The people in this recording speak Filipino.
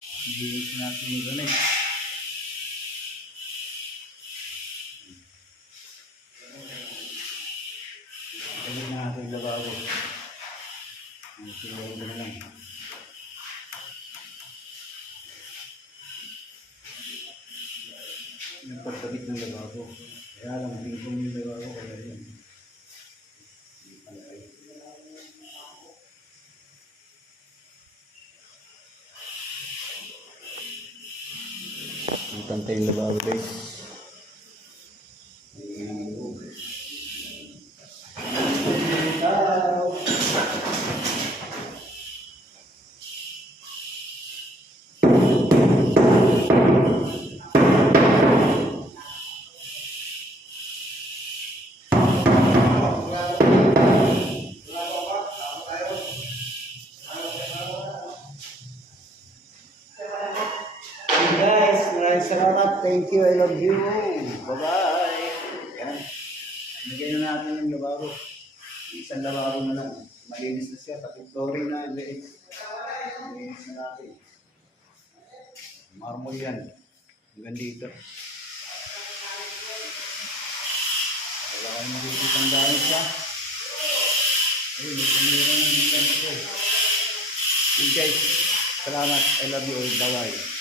Linis natin yung gamit. Gamit natin yung lababo. Sigaw na lang. Yung pagkabit ng lababo. Kaya lang, tingkong yung lababo. Kaya yun. Ang pantay yung lababo guys. Guys, maraming salamat. Thank you. I love you. Bye-bye. Yan. Lagyan na natin yung lababo. Isang lababo na lang. Malinis na siya. Pati chlorine na. Malinis na natin. Marmol yan. Hanggang dito. Wala kayong makikitang gamit siya. Ayun, may tumira ng dito. Okay guys, salamat. I love you all. Bye-bye.